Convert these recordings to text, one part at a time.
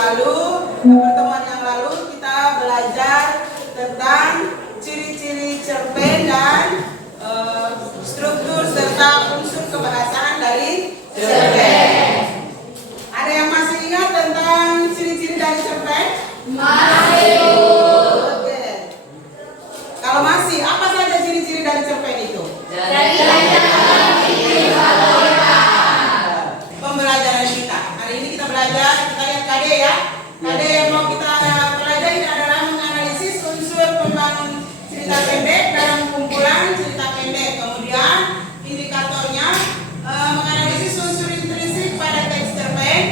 lalu, pertemuan yang lalu kita belajar tentang ciri-ciri cerpen dan struktur serta unsur kebahasaan dari cerpen. Ada yang masih ingat tentang ciri-ciri dari cerpen? Masih. Oke. Kalau masih, apa saja ciri-ciri dari cerpen itu? Pembelajaran kita. Hari ini kita belajar, kita lihat KD ya. KD yang mau kita pelajari adalah menganalisis unsur pembangun cerita pendek dalam kumpulan cerita pendek. Kemudian indikatornya menganalisis unsur intrinsik pada teks cerpen.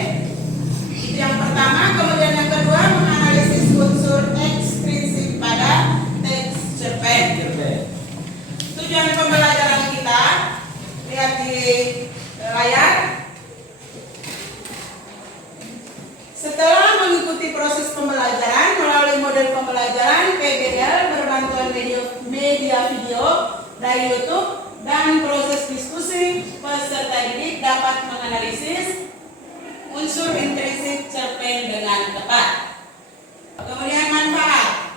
Itu yang pertama. Kemudian yang kedua menganalisis unsur ekstrinsik pada teks cerpen. Tujuan pembelajaran kita lihat di layar. Setelah mengikuti proses pembelajaran melalui model pembelajaran PBL berbantuan media video dari YouTube dan proses diskusi, peserta didik dapat menganalisis unsur intrinsik cerpen dengan tepat. Kemudian manfaat.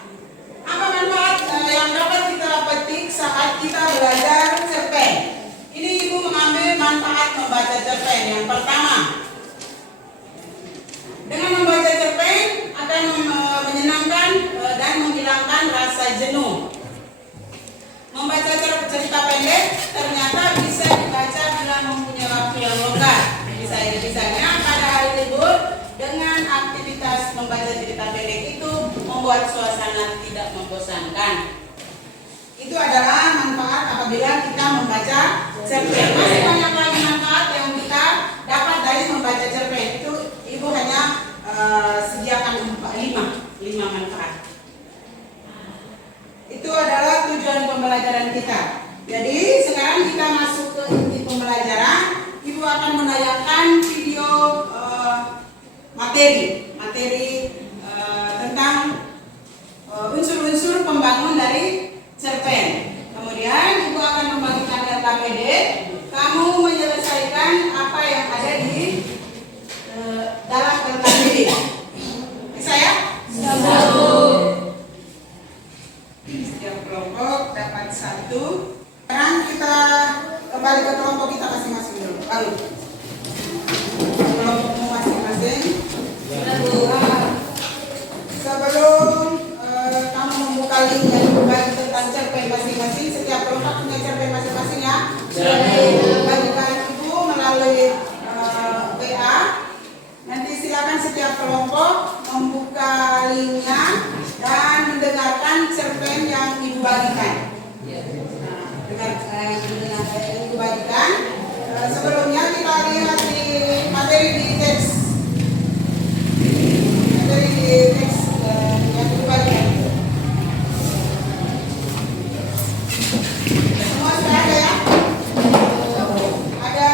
Apa manfaat yang dapat kita petik saat kita belajar cerpen? Ini Ibu mengambil manfaat membaca cerpen. Yang pertama, dengan membaca cerpen akan menyenangkan dan menghilangkan rasa jenuh. Membaca cerita pendek ternyata bisa dibaca bila mempunyai waktu yang longgar. Misalnya pada hari libur dengan aktivitas membaca cerita pendek itu membuat suasana tidak membosankan. Itu adalah manfaat apabila kita membaca cerpen. Masih banyak lagi manfaat yang kita dapat dari membaca cerpen. Itu Ibu hanya sediakan 5 manfaat. Itu adalah tujuan pembelajaran kita. Jadi sekarang kita masuk ke inti pembelajaran. Ibu akan menayangkan video materi tentang unsur-unsur pembangun dari cerpen. Kemudian Ibu akan membagikan LKPD. Kamu menyelesaikan apa yang ada di dalam LKPD. Bisa ya? Setiap kelompok dapat 1. Sekarang kita kembali ke kelompok kita masing-masing dulu. Lalu kelompokmu masing-masing. Sebelum kamu membuka link yang berbagi tentang cerpen masing-masing, setiap kelompok punya cerpen masing-masing ya. Bagikan Ibu melalui WA. Nanti silakan setiap kelompok membuka linknya dan mendengarkan cerpen yang Ibu bagikan. Ibu bagikan. Sebelumnya kita lihat di materi di teks yang Ibu bagikan. Semua sudah ada ya? Ada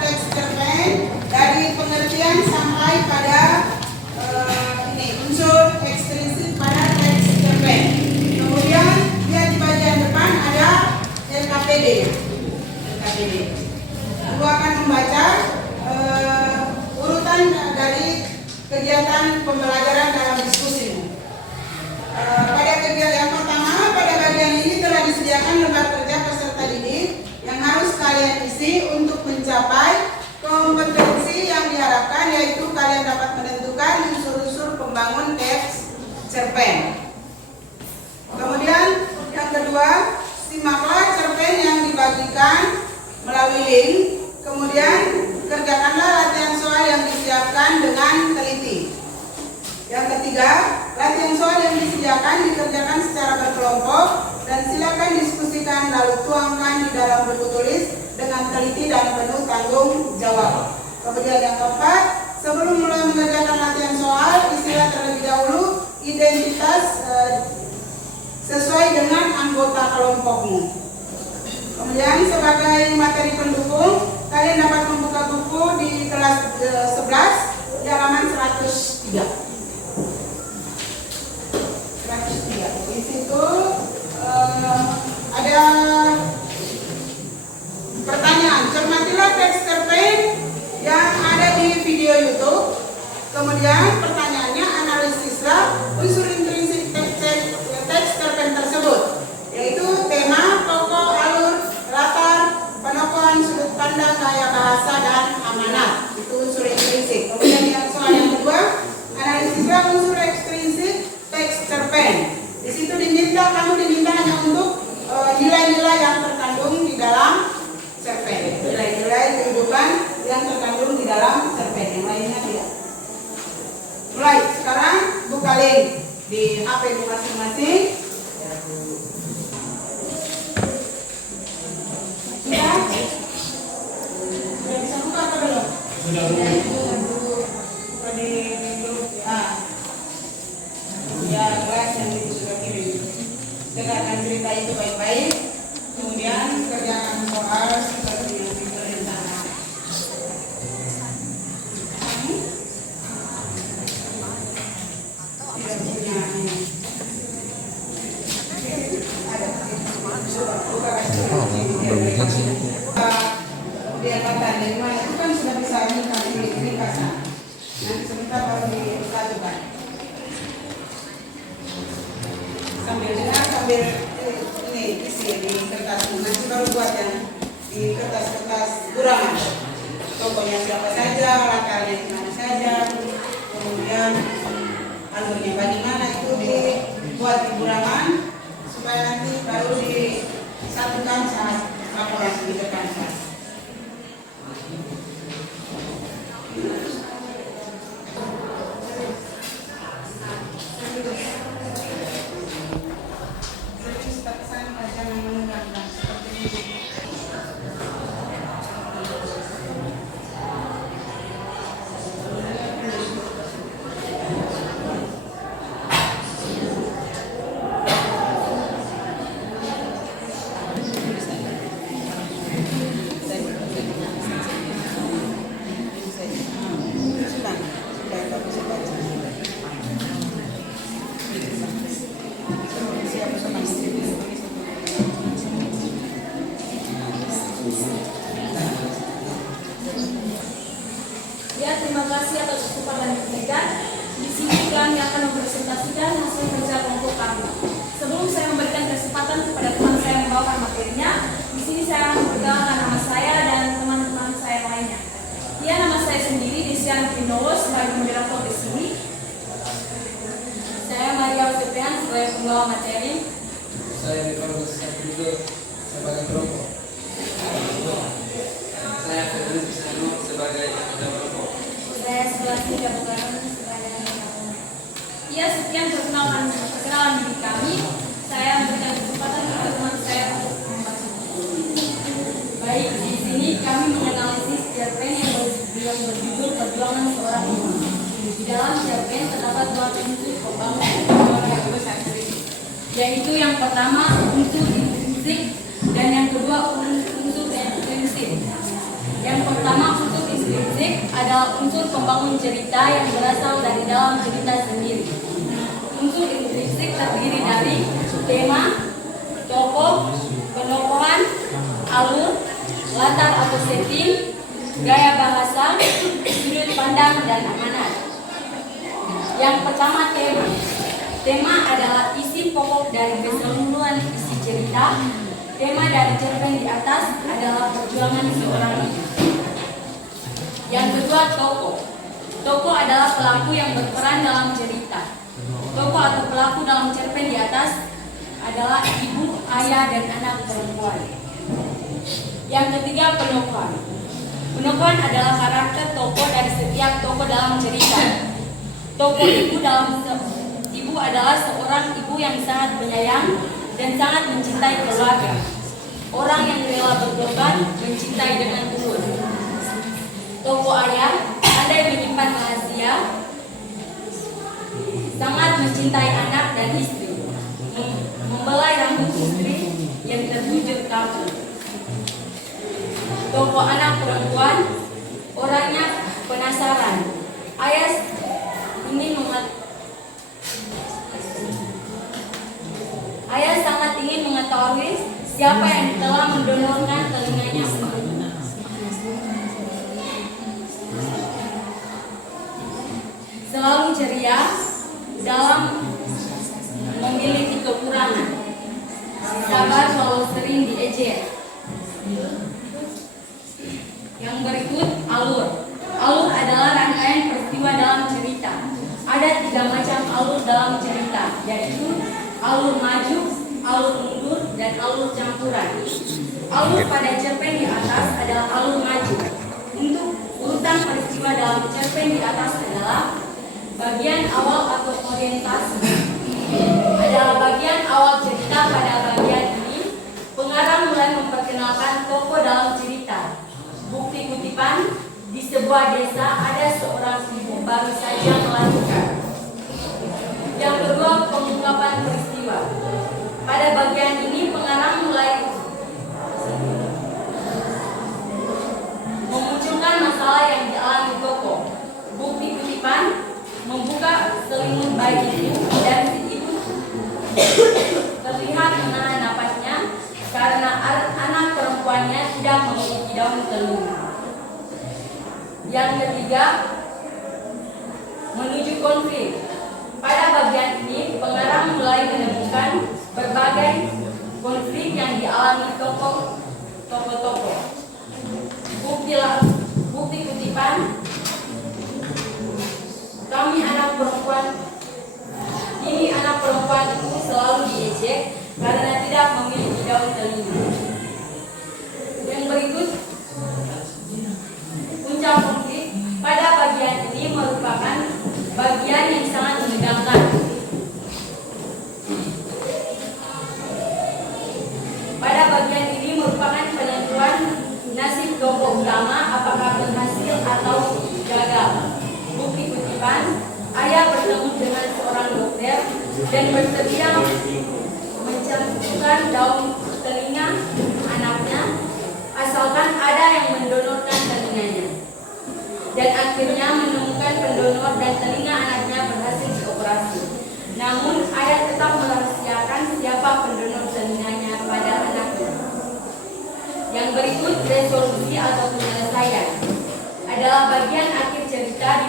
teks cerpen dari pengertian sampai pada unsur ekstrinsik pada teks cerpen. Kemudian lihat di bagian depan ada LKPD. Ibu akan membaca urutan dari kegiatan pembelajaran dalam diskusimu. Pada kegiatan yang pertama, pada bagian ini telah disediakan lembar kerja peserta didik yang harus kalian isi untuk mencapai kompetensi yang diharapkan, yaitu kalian dapat menentukan unsur-unsur pembangun teks cerpen. Kemudian yang kedua, simaklah cerpen yang dibagikan melalui link. Kemudian kerjakanlah latihan soal yang disiapkan dengan teliti. Yang ketiga, latihan soal yang disediakan dikerjakan secara berkelompok dan silakan diskusikan lalu tuangkan di dalam buku tulis dengan teliti dan penuh tanggung jawab. Kemudian yang keempat, sebelum mulai mengerjakan latihan soal, isilah terlebih dahulu identitas sesuai dengan anggota kelompokmu. Kemudian sebagai materi pendukung, kalian dapat membuka buku di kelas 11 di halaman 103. Di situ ada pertanyaan. Cermatilah teks cerpen yang ada di video YouTube. Kemudian pertanyaan sudut pandang, gaya bahasa, dan amanat. Itu unsur intrinsik. Kemudian yang soal yang kedua, analisislah unsur ekstrinsik teks cerpen. Di situ kamu diminta hanya untuk nilai-nilai yang terkandung di dalam cerpen. Nilai-nilai kehidupan yang terkandung di dalam cerpen. Yang lainnya tidak. Mulai sekarang buka link di HP masing-masing. Sudah bisa buka apa belum? Sudah buka di grup. Ya, kelas yang itu sudah kirim. Dengarkan cerita itu baik-baik. Kemudian kerjakan soal seperti yang diperintahkan. Tidak punya ini. Ada. Dia kata dari mana itu kan sudah bisa ini kasar. Nanti sebentar baru dilakukan. Sambil dengar, sambil ini isi di kertas. Nanti baru buat yang di kertas-kertas gurangan. Tokohnya siapa saja, latarnya di mana saja, kemudian alurnya bagaimana itu dibuat di gurangan supaya nanti baru disatukan saat laporan di depan kelas. Ya, terima kasih atas kesempatan yang diberikan. Di sini kami akan mempresentasikan hasil kerja kelompok kami. Sebelum saya memberikan kesempatan kepada teman saya membawakan materinya, di sini saya akan memperkenalkan nama saya dan teman-teman saya lainnya. Ya, nama saya sendiri Desian Pinowo sebagai moderator di sini. Saya Maria Utepian sebagai pembawa materi. Saya Nicholas Sapito sebagai kelompok. Saya Febri Pisano sebagai anggota kelompok. Saya Sebastian Bukaran sebagai anggota. Ya, sekian perkenalan diri kami. Saya memberikan kesempatan kepada teman saya untuk membaca. Baik, di sini kami menganalisis cerpen yang berjudul Perjuangan Seorang Ibu. Di dalam cerpen terdapat dua unsur pembangunan yang besar, yaitu yang pertama unsur intrinsik dan yang kedua unsur ekstrinsik. Yang pertama unsur intrinsik adalah unsur pembangun cerita yang berasal dari dalam cerita sendiri. Unsur intrinsik terdiri dari tema, tokoh, penokohan, alur, latar atau setting, gaya bahasa, sudut pandang, dan amanat. Yang pertama tema. Tema adalah isi pokok dari keseluruhan isi cerita. Tema dari cerpen di atas adalah perjuangan seorang ibu. Yang kedua tokoh. Tokoh adalah pelaku yang berperan dalam cerita. Tokoh atau pelaku dalam cerpen di atas adalah ibu, ayah, dan anak perempuan. Yang ketiga penokohan. Penokohan adalah karakter tokoh dari setiap tokoh dalam cerita. Tokoh ibu adalah seorang ibu yang sangat penyayang dan sangat mencintai keluarga. Orang yang rela berkorban, mencintai dengan tulus. Tokoh ayah pandai menyimpan rahasia, sangat mencintai anak dan istri, membelai rambut istri yang terbujur kaku. Tokoh anak perempuan, orangnya penasaran. Ayah sangat ingin mengetahui siapa yang telah mendonorkan telinganya untuknya. Selalu ceria dalam memiliki kekurangan. Sabar walau sering diejek. Yang berikut alur. Alur adalah rangkaian peristiwa dalam cerita. Ada 3 macam alur dalam cerita, yaitu alur maju, alur mundur, dan alur campuran. Alur pada cerpen di atas adalah alur maju. Untuk urutan peristiwa dalam cerpen di atas adalah bagian awal atau orientasi. Adalah bagian awal cerita. Pada bagian ini, pengarang mulai memperkenalkan tokoh dalam cerita. Bukti kutipan, di sebuah desa ada seorang ibu baru saja melahirkan. Yang kedua, pengungkapan peristiwa. Pada bagian ini, pengarang mulai memunculkan masalah yang dialami tokoh. Bukti kutipan, membuka selimut bayi itu dan si ibu terlihat menahan napasnya karena anak perempuannya tidak memiliki daun telinga. Yang ketiga, menuju konflik. Pada bagian ini, pengarang mulai menemukan berbagai konflik yang dialami tokoh-tokoh. Bukti kutipan, ini anak perempuan itu selalu diejek karena tidak memiliki daun telinga. Yang berikut, puncak konflik. Pada bagian ini merupakan bagian yang sangat menegangkan. Pada bagian ini merupakan penentuan nasib tokoh utama, apakah berhasil atau gagal. Bukti kutipan, ayah bertemu dengan seorang dokter dan bersedia mencantumkan daun telinga anaknya asalkan ada yang mendonorkan telinganya. Dan akhirnya menemukan pendonor dan telinga anaknya berhasil dioperasi. Namun ayah tetap merahasiakan siapa pendonor telinganya pada anaknya. Yang berikut, resolusi atau penyelesaian adalah bagian akhir cerita di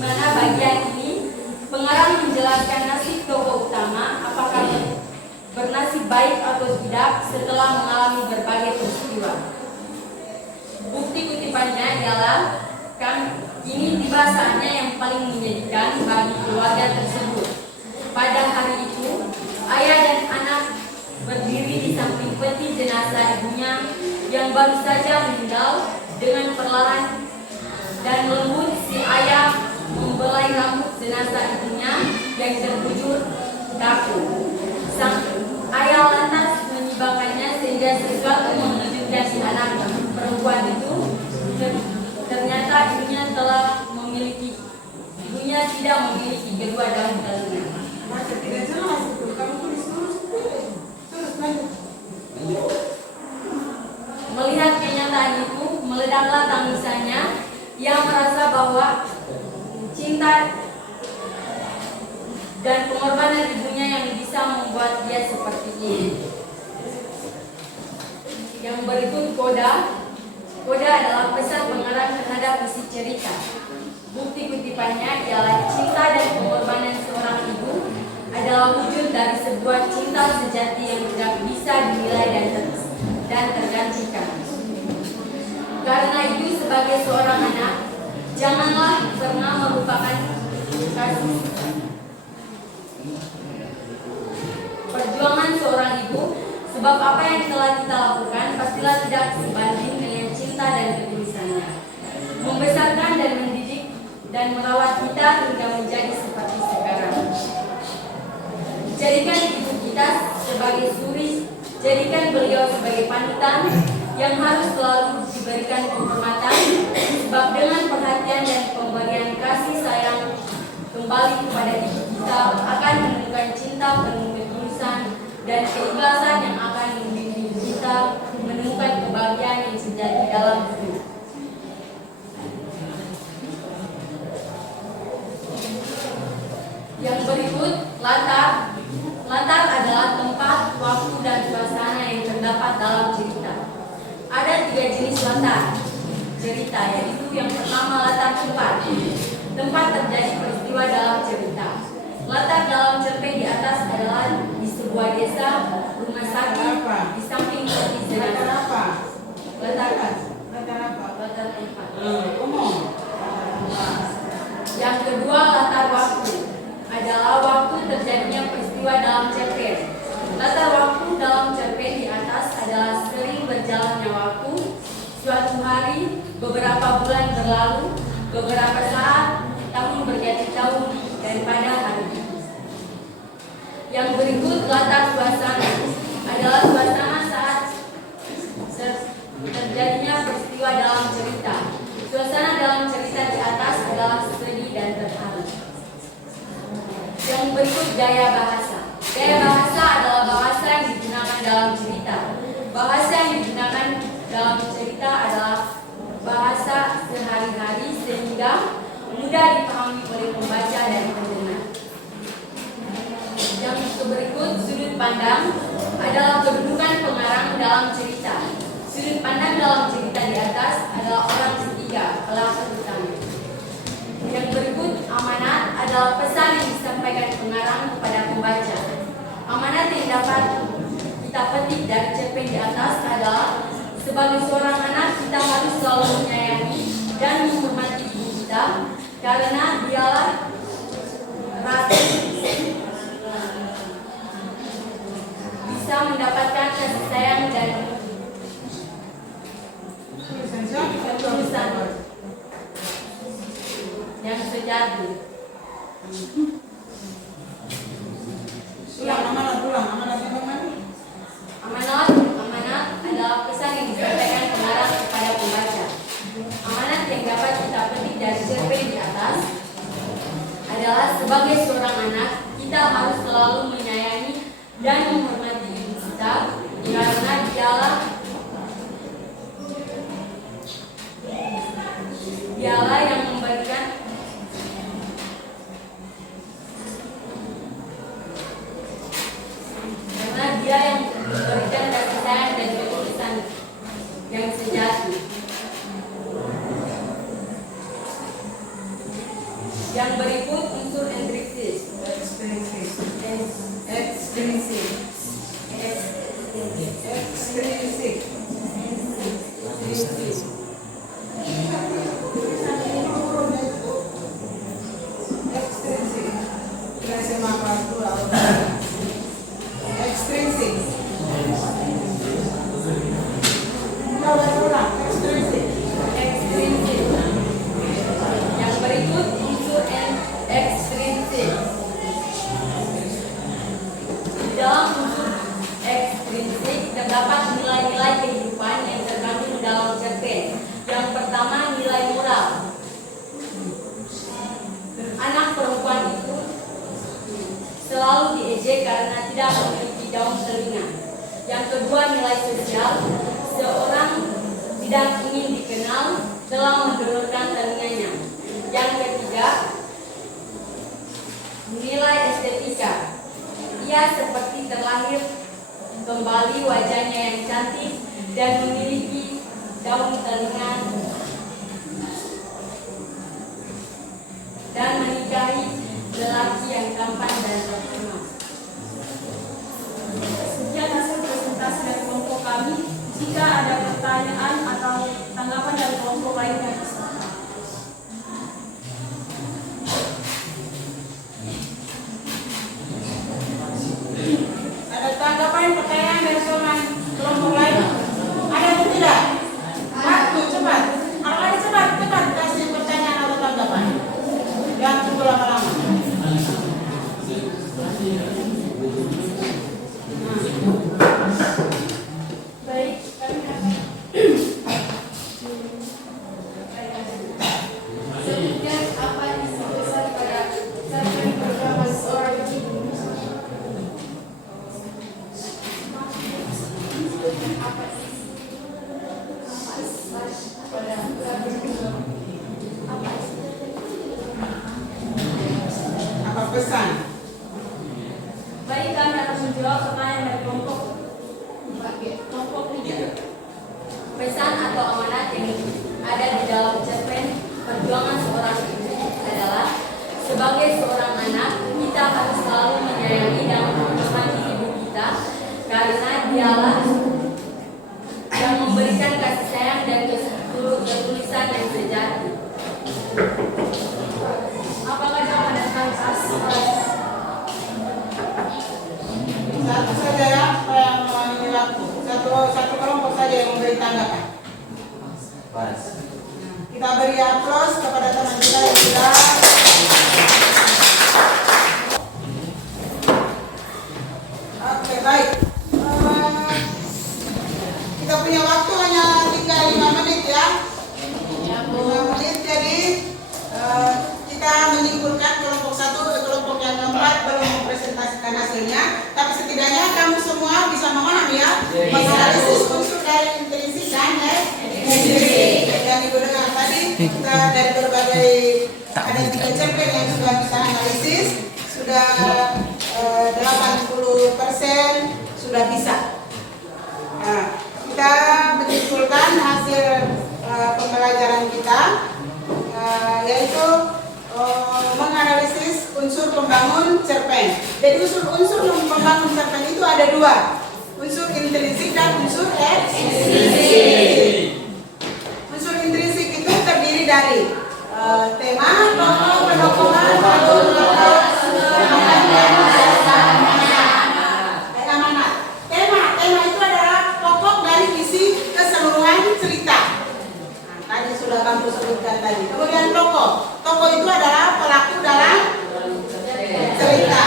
mana bagian ini pengarang menjelaskan nasib tokoh utama, apakah bernasib baik atau tidak setelah mengalami berbagai peristiwa. Bukti kutipannya ialah ini tiba saatnya yang paling menyedihkan bagi keluarga tersebut. Pada hari itu, ayah dan anak berdiri di samping peti jenazah ibunya yang baru saja meninggal. Dengan perlahan dan lembut, si ayah membelai rambut jenazah ibunya yang terbujur kaku. Sang ayah lantas menyibakkannya sehingga sesuatu mengejutkan si anak perempuan itu. Ternyata ibunya tidak memiliki kedua daun telinga. Masa tidak jelas itu. Kamu tulis terus lanjut. Melihat kenyataan itu, meledaklah tangisannya. Ia merasa bahwa cinta dan pengorbanan ibunya yang bisa membuat dia seperti ini. Yang berikut koda. Koda adalah pesan pengarang terhadap isi cerita. Bukti kutipannya ialah cinta dan pengorbanan seorang ibu adalah wujud dari sebuah cinta sejati yang tidak bisa dinilai dan tergantikan. Karena itu, sebagai seorang anak, janganlah pernah merupakan kasih perjuangan seorang ibu, sebab apa yang telah kita lakukan pastilah tidak sebanding dengan cinta dan ketulusannya. Membesarkan dan mendidik dan merawat kita hingga menjadi seperti sekarang. Jadikan ibu kita sebagai suri, jadikan beliau sebagai panutan yang harus selalu diberikan penghormatan, sebab dengan perhatian dan pemberian kasih sayang kembali kepada ibu kita akan menemukan cinta penuh ketulusan dan keikhlasan yang akan membimbing kita menemukan kebahagiaan yang sejati dalam hidup. Yang berikut, latar. Latar adalah tempat, waktu, dan suasana yang terdapat dalam cerita. Ada 3 jenis latar cerita, yaitu yang pertama latar tempat. Tempat terjadi peristiwa dalam cerita. Latar dalam cerpen di atas adalah di sebuah desa, rumah sakit, di samping peti jenazah. Latar apa? Latar Latar apa? terjadinya peristiwa dalam cerpen. Latar waktu dalam cerpen di atas adalah sering berjalannya waktu. Suatu hari, beberapa bulan berlalu, beberapa saat, tahun berganti tahun daripada hari itu. Yang berikut latar suasana adalah suasana saat terjadinya peristiwa dalam cerita. Suasana dalam cerita di atas adalah sedih dan terharu. Yang berikut gaya bahasa. Gaya bahasa adalah bahasa yang digunakan dalam cerita. Bahasa yang digunakan dalam cerita adalah bahasa sehari-hari sehingga mudah dipahami oleh pembaca dan pendengar. Yang berikut sudut pandang adalah kedudukan pengarang dalam cerita. Sudut pandang dalam cerita di atas adalah orang ketiga, pelaku utama. Yang berikut amanat adalah pesan yang disampaikan pengarang kepada pembaca. Amanat yang dapat kita petik dari cerpen di atas adalah sebagai seorang anak kita harus selalu menyayangi dan menghormati ibu kita karena dialah ratu bisa mendapatkan kasih sayang dan ketulusan yang sejati. Amanat adalah pesan yang disampaikan pengarang kepada pembaca. Amanat yang dapat kita petik dari cerpen di atas adalah sebagai seorang anak kita harus selalu menyayangi dan menghormati ibu kita karena dialah yang memberikan kasih sayang dan ketulusan yang sejati. Yang berikut unsur intrinsik. Yang berikut unsur ekstrinsik. Di dalam unsur ekstrinsik terdapat nilai-nilai kehidupan yang terkandung dalam cerpen. Yang pertama, nilai moral. Anak perempuan itu selalu diejek karena tidak memiliki daun telinga. Yang kedua, nilai sosial. Seorang tidak ingin dikenal telah mendolorkan telinganya. Yang ketiga, nilai estetika. Ia seperti terlahir kembali, wajahnya yang cantik dan memiliki daun telinga dan menikahi lelaki yang tampan dan terkenal. Sekian hasil presentasi dari kelompok kami. Jika ada pertanyaan atau tanggapan dari kelompok lainnya, Ada tanggapan pertanyaan dari seorang kelompok lain? Ada atau tidak? Waktu cepat. Kalau ada cepat kasih pertanyaan atau tanggapan. Jangan tunggu lama-lama. baik, kami akan Selanjutnya, apa isi besar pada cerpen bernama Seorang Ibu? Apa isi pada Apa pesan? baik, kami akan menjawab pertanyaan dari kelompok tiga. pesan atau amanat yang ada di dalam cerpen Perjuangan Seorang Ibu adalah sebagai seorang anak kita harus selalu menyayangi dan menghormati ibu kita karena dialah yang memberikan kasih sayang dan ketulusan yang sejati. Apakah jawaban dan Kita beri aplaus kepada teman kita yang sudah. Oke, baik. Kita punya waktu hanya tinggal 5 menit ya. 5 menit, jadi kita menyimpulkan kelompok 1 kelompok yang keempat belum mempresentasikan hasilnya, tapi setidaknya kamu semua bisa memahami ya menganalisis unsur dari intrinsik dan ekstrinsik yang ibu dengar tadi. Kita dari berbagai ada 3 cerpen yang sudah kita analisis, sudah 80% sudah bisa. Nah, kita menyimpulkan hasil pembelajaran kita yaitu menganalisis unsur pembangun cerpen. Jadi unsur pembangun cerpen itu ada 2, unsur intrinsik dan unsur ekstrinsik. Unsur intrinsik itu terdiri dari tema, tokoh, pendokongan, alur, amanat. Tema itu adalah pokok dari isi keseluruhan cerita. Tadi sudah kamu sebutkan tadi. Kemudian tokoh itu adalah pelaku dalam cerita.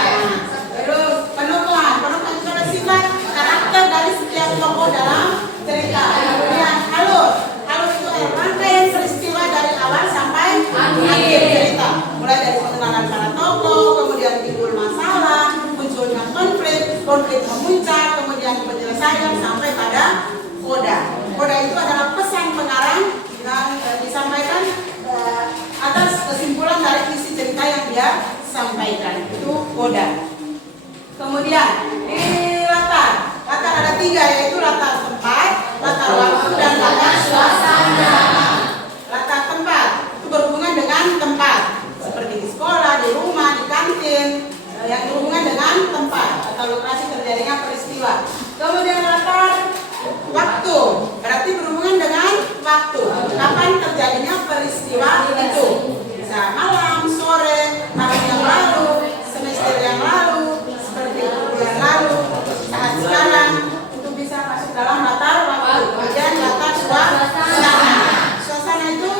Terus pendokongan itu adalah sifat karakter dari setiap tokoh dalam cerita. Kemudian alur itu adalah rangkaian peristiwa dari awal sampai akhir cerita. Mulai dari pengenalan para tokoh, kemudian timbul masalah, munculnya konflik memuncak, kemudian penyelesaian sampai pada koda. Koda itu adalah pesan pengarang yang disampaikan atas kesimpulan dari isi cerita yang dia sampaikan. Itu koda. Kemudian di latar ada 3, yaitu latar tempat, latar waktu, dan latar suasana. Latar tempat itu berhubungan dengan tempat, seperti di sekolah, di rumah, di kantin, yang berhubungan dengan tempat atau lokasi terjadinya peristiwa. Kemudian latar waktu berarti berhubungan dengan waktu, kapan terjadinya peristiwa itu, bisa malam, sore, tahun yang lalu, semester yang lalu, seperti bulan lalu, saat sekarang. Itu bisa masuk dalam latar waktu. Kemudian latar suasana itu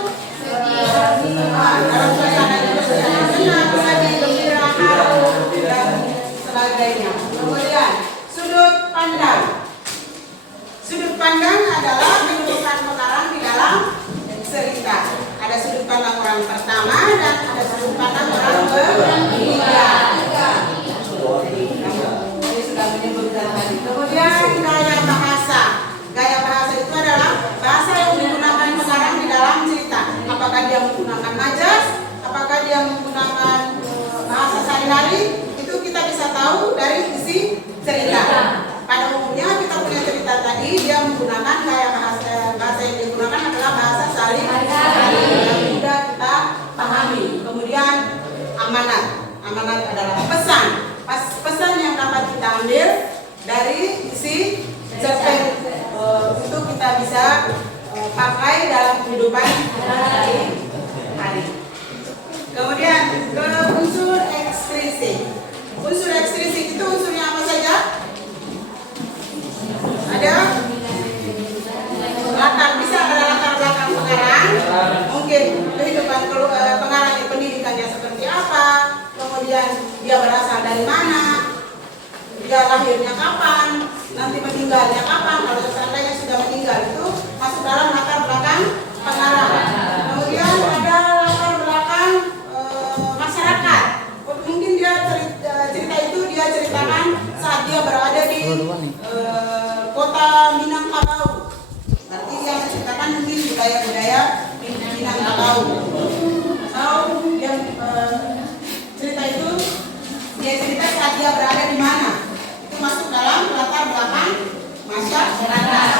dalam suasana itu suasana senang, sedih, gembira, haru, dan sebagainya. Kemudian sudut pandang adalah kedudukan pengarang di dalam cerita. Ada sudut pandang orang pertama dan ada sudut pandang orang ketiga. Jadi sudah menyebutkan tadi. Kemudian gaya bahasa. Gaya bahasa itu adalah bahasa yang digunakan pengarang di dalam cerita. Apakah dia menggunakan majas, apakah dia menggunakan bahasa sehari-hari, itu kita bisa tahu dari isi cerita. Pada umumnya kita punya cerita tadi, dia menggunakan gaya bahasa yang digunakan adalah bahasa sehari-hari yang mudah kita pahami. Kemudian amanat adalah pesan yang dapat kita ambil dari isi cerpen. Itu kita bisa pakai dalam kehidupan sehari-hari. Kemudian ke unsur ekstrinsik. Unsur ekstrinsik itu unsurnya apa saja? Ada bisa ada latar belakang pengarang, mungkin kehidupan pengarang di pendidikannya seperti apa, kemudian dia berasal dari mana, dia lahirnya kapan, nanti meninggalnya kapan. Kalau seandainya sudah meninggal, itu masuk dalam latar belakang pengarang. Kemudian ada latar belakang masyarakat. Mungkin dia cerita itu dia ceritakan saat dia berada di kota Minangkabau. Berarti dia menceritakan mungkin budaya-budaya Minangkabau. Atau dia cerita itu dia cerita saat dia berada di mana. Itu masuk dalam latar belakang masyarakat.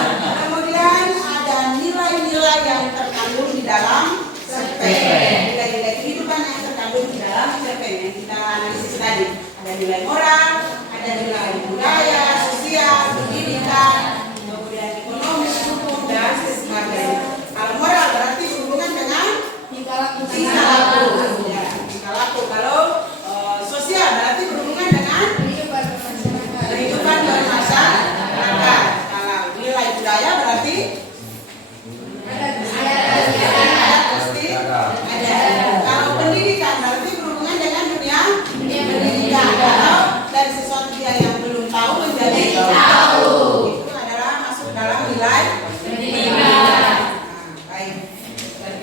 Kemudian ada nilai-nilai yang terkandung di dalam cerpen. Nilai-nilai kehidupan yang terkandung di dalam cerpen yang kita analisis tadi. Ada nilai moral, ada nilai budaya, sosial, pendidikan, kemudian ekonomi, hukum, dan sebagainya. Kalau moral berarti berhubungan dengan tingkah laku. Ya, tingkah laku. Kalau sosial berarti berhubungan dengan kehidupan bermasyarakat. Kalau nilai budaya berarti ada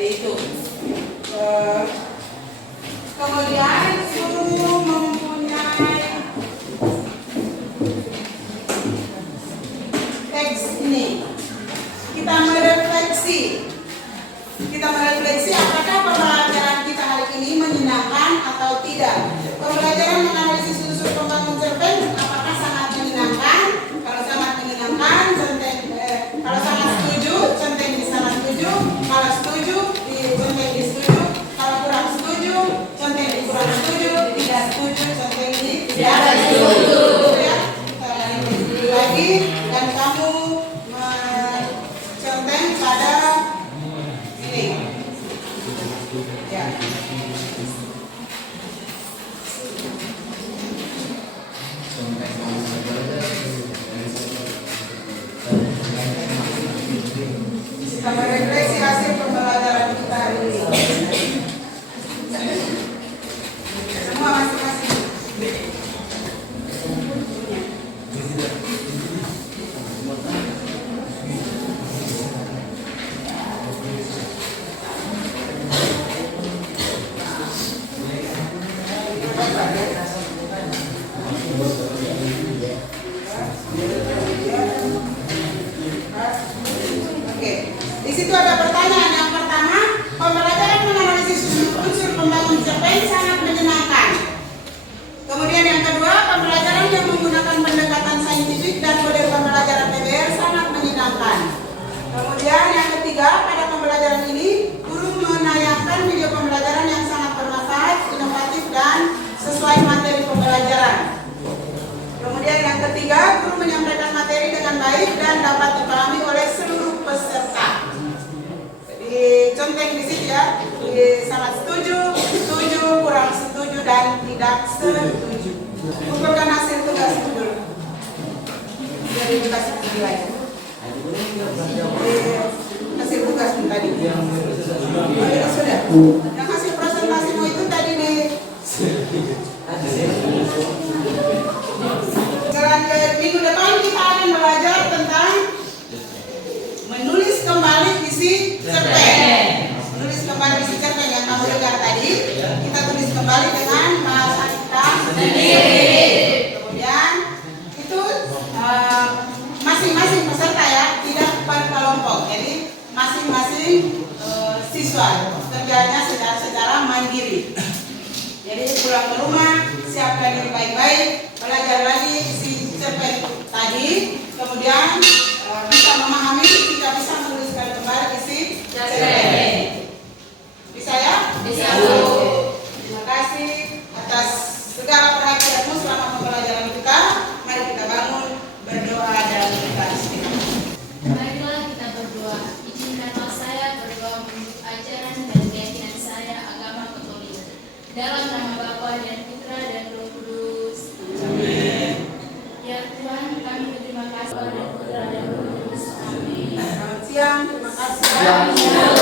Jadi itu. Kemudian guru mempunyai teks ini. Kita merefleksi apakah pembelajaran kita hari ini menyenangkan atau tidak. Pembelajaran menganalisis unsur pembangun cerpen apakah sangat menyenangkan? Kalau sangat menyenangkan, kalau sangat setuju, centeng di sangat setuju. Kalau setuju, centeng di setuju. Kalau kurang setuju, centeng di kurang setuju. Tidak setuju, centeng di tidak setuju. Ya, kita review lagi dan kamu centeng pada ini. Ya. Kita merefleksi hasil pembelajaran kita hari ini. Semua masing-masing. Oke, di situ ada pertanyaan. Yang pertama, pembelajaran menganalisis unsur pembangun cerpen sangat menyenangkan. Kemudian yang kedua, pembelajaran yang menggunakan pendekatan saintifik dan model pembelajaran PBR sangat menyenangkan. Kemudian yang ketiga, pada pembelajaran ini guru menayangkan video pembelajaran yang sangat bermanfaat, inovatif dan sesuai materi pembelajaran. Kemudian yang ketiga, guru menyampaikan materi dengan baik dan dapat dipahami oleh seluruh peserta. Jadi contoh di situ ya, sangat setuju, setuju, kurang setuju dan tidak setuju. Kumpulkan hasil tugas dulu. Jadi dikasih video aja. Hasil tugas tadi. Oh ya sudah. Yang hasil presentasimu itu tadi nih. Minggu depan kita akan belajar tentang menulis kembali isi cerpen. Menulis kembali isi cerpen yang kamu dengar tadi, kita tulis kembali dengan bahasa kita sendiri. Kemudian itu masing-masing peserta ya, tidak per kelompok. Jadi masing-masing siswa kerjanya secara mandiri. Jadi pulang ke rumah, siapkan diri baik-baik, belajar lagi isi cerpen tadi, kemudian bisa memahami, tidak bisa menuliskan kembali isi cerpen. Bisa ya? Bisa. Terima kasih atas segala perhatianmu selama pembelajaran kita. Mari kita bangun, berdoa dan kita istighfar. Marilah kita berdoa. Izinkanlah saya berdoa menurut ajaran dan keyakinan saya agama Katolik. Dalam nama Bapa dan Putra dan Roh Kudus. Amin. Ya Tuhan, kami berterima kasih kepada Putra dan Roh Kudus. Amin. Selamat siang, terima kasih.